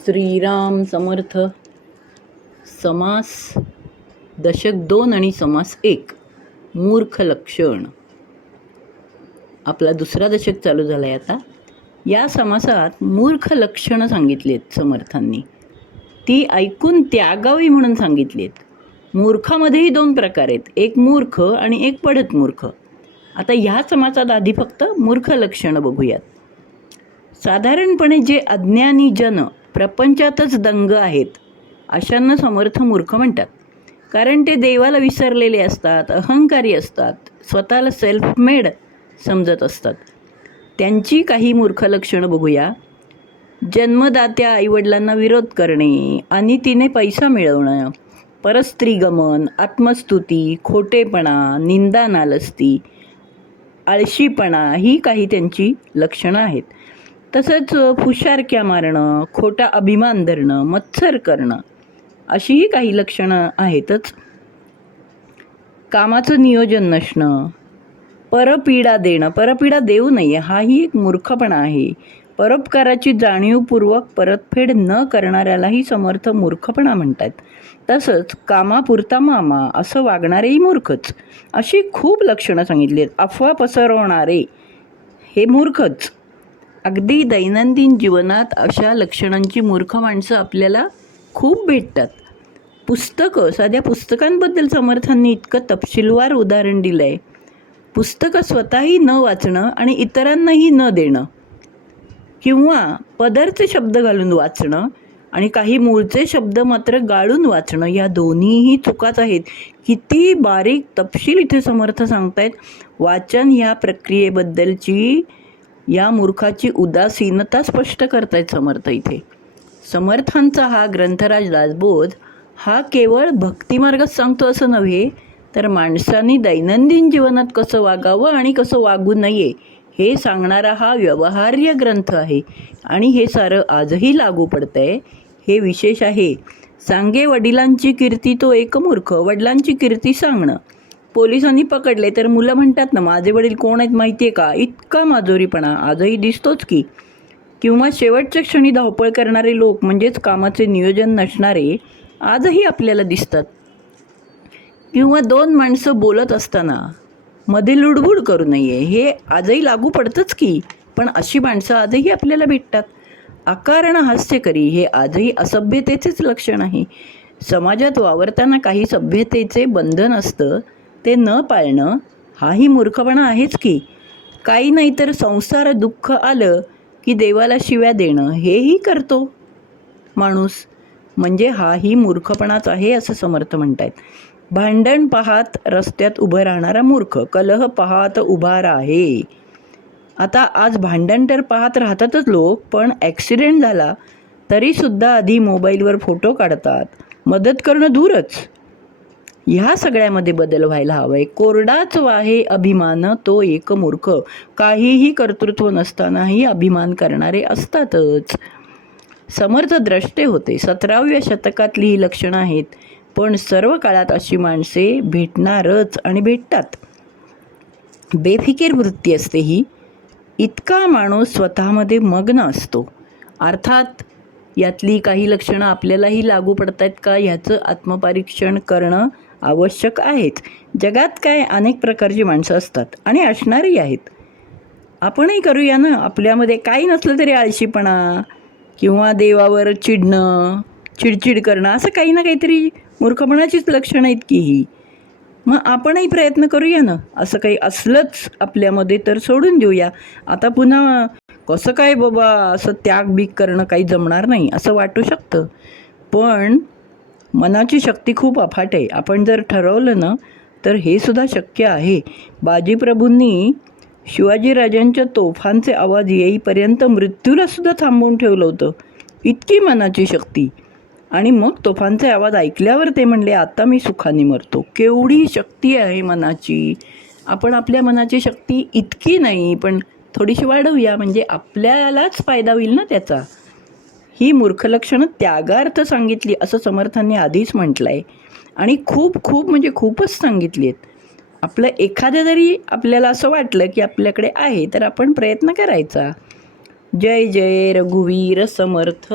श्रीराम समर्थ. समास दशक 2 आणि समास 1. मूर्ख लक्षण. आपला दुसरा दशक चालू झाला आहे आता. या समासात मूर्ख लक्षणं सांगितली आहेत समर्थांनी. ती ऐकून त्यागावी म्हणून सांगितली आहेत. मूर्खामध्येही 2 प्रकार आहेत, एक मूर्ख आणि एक पडत मूर्ख. आता ह्या समासात आधी फक्त मूर्ख लक्षणं बघूयात. साधारणपणे जे अज्ञानी जन प्रपंचातच दंग आहेत अशांना समर्थ मूर्ख म्हणतात. कारण ते देवाला विसरलेले असतात, अहंकारी असतात, स्वतःला सेल्फ मेड समजत असतात. त्यांची काही मूर्ख लक्षणं बघूया. जन्मदात्या आईवडिलांना विरोध करणे, अनितीने पैसा मिळवणं, परस्त्रीगमन, आत्मस्तुती, खोटेपणा, निंदा नालस्ती, आळशीपणा ही काही त्यांची लक्षणं आहेत. तसंच फुशारक्या मारणं, खोटा अभिमान धरणं, मत्सर करणं अशीही काही लक्षणं आहेतच. कामाचं नियोजन नसणं, परपीडा देणं, परपीडा देऊ नये हाही एक मूर्खपणा आहे. परोपकाराची जाणीवपूर्वक परतफेड न करणाऱ्यालाही समर्थ मूर्खपणा म्हणतात. तसंच कामापुरता मामा असं वागणारेही मूर्खच. अशी खूप लक्षणं सांगितली आहेत. अफवा पसरवणारे हे मूर्खच. अगदी दैनंदिन जीवनात अशा लक्षणांची मूर्ख माणसं आपल्याला खूप भेटतात. साध्या पुस्तकांबद्दल समर्थांनी इतकं तपशीलवार उदाहरण दिलं आहे. पुस्तकं स्वतःही न वाचणं आणि इतरांनाही न देणं, किंवा पदरचे शब्द घालून वाचणं आणि काही मूळचे शब्द मात्र गाळून वाचणं, या दोन्हीही चुकाच आहेत. किती बारीक तपशील इथे समर्थ सांगतायत. वाचन ह्या प्रक्रियेबद्दलची या मूर्खाची उदासीनता स्पष्ट करतायत समर्थ इथे. समर्थांचा हा ग्रंथराज दासबोध हा केवळ भक्तिमार्गच सांगतो असं नव्हे, तर माणसांनी दैनंदिन जीवनात कसं वागावं आणि कसं वागू नये हे सांगणारा हा व्यवहार्य ग्रंथ आहे. आणि हे सारं आजही लागू पडतंय, हे विशेष आहे. सांगे वडिलांची कीर्ती तो एक मूर्ख. वडिलांची कीर्ती सांगणं. पोलिसांनी पकडले तर मुलं म्हणतात ना, माझे वडील कोण आहेत माहिती आहे का? इतका माजोरीपणा आजही दिसतोच की. किंवा शेवटच्या क्षणी धावपळ करणारे लोक, म्हणजेच कामाचे नियोजन नसणारे आजही आपल्याला दिसतात. किंवा 2 माणसं बोलत असताना मध्ये लुडबुड करू नये, हे आजही लागू पडतंच की. पण अशी माणसं आजही आपल्याला भेटतात. अकारण हास्य करी हे आजही असभ्यतेचेच लक्षण आहे. समाजात वावरताना काही सभ्यतेचे बंधन असतं, ते न पाळणं हाही मूर्खपणा आहेच की. काही नाही तर संसार दुःख आलं की देवाला शिव्या देणं हेही करतो माणूस, म्हणजे हाही मूर्खपणाच आहे असं समर्थ म्हणतायत. भांडण पाहात रस्त्यात उभं राहणारा मूर्ख, कलह पाहात उभा राहे. आता आज भांडण तर पाहत राहतातच लोक, पण ॲक्सिडेंट झाला तरीसुद्धा आधी मोबाईलवर फोटो काढतात. मदत करणं दूरच. ह्या सगळ्यामध्ये बदल व्हायला हवा आहे. कोरडाच वाहे अभिमान तो एक मूर्ख. काहीही कर्तृत्व नसतानाही अभिमान करणारे असतातच. समर्थ द्रष्टे होते. 17व्या शतकातली ही लक्षणं आहेत. पण सर्व काळात अशी माणसे भेटणारच आणि भेटतात. बेफिकीर वृत्ती असते ही. इतका माणूस स्वतःमध्ये मग्न असतो. अर्थात यातली काही लक्षणं आपल्यालाही लागू पडतायत का ह्याचं आत्मपरीक्षण करणं आवश्यक आहेच. जगात काय अनेक प्रकारची माणसं असतात आणि असणारही आहेत. आपणही करूया ना. आपल्यामध्ये काही नसलं तरी आळशीपणा किंवा देवावर चिडणं, चिडचिड करणं, असं काही ना काहीतरी मूर्खपणाचीच लक्षणं आहेत की ही. मग आपणही प्रयत्न करूया ना. असं काही असलंच आपल्यामध्ये तर सोडून देऊया. आता पुन्हा कसं काय बाबा असं त्याग बीग करणं काही जमणार नाही असं वाटू शकतं. पण मनाची शक्ती खूप अफाट आहे. आपण जर ठरवलं ना तर हे सुद्धा शक्य आहे. बाजीप्रभूंनी शिवाजीराजांच्या तोफांचे आवाज येईपर्यंत मृत्यूला सुद्धा थांबवून ठेवलं होतं. इतकी मनाची शक्ती. आणि मग तोफांचे आवाज ऐकल्यावर ते म्हणले, आता मी सुखाने मरतो. केवढी शक्ती आहे मनाची. आपण आपल्या मनाची शक्ती इतकी नाही, पण थोडीशी वाढवूया, म्हणजे आपल्यालाच फायदा होईल ना त्याचा. ही मूर्ख लक्षणं त्यागार्थ सांगितली असं समर्थांनी आधीच म्हटलं आहे. आणि खूप म्हणजे खूपच सांगितली आहेत. आपलं एखादं जरी आपल्याला असं वाटलं की आपल्याकडे आहे तर आपण प्रयत्न करायचा. जय जय रघुवीर समर्थ.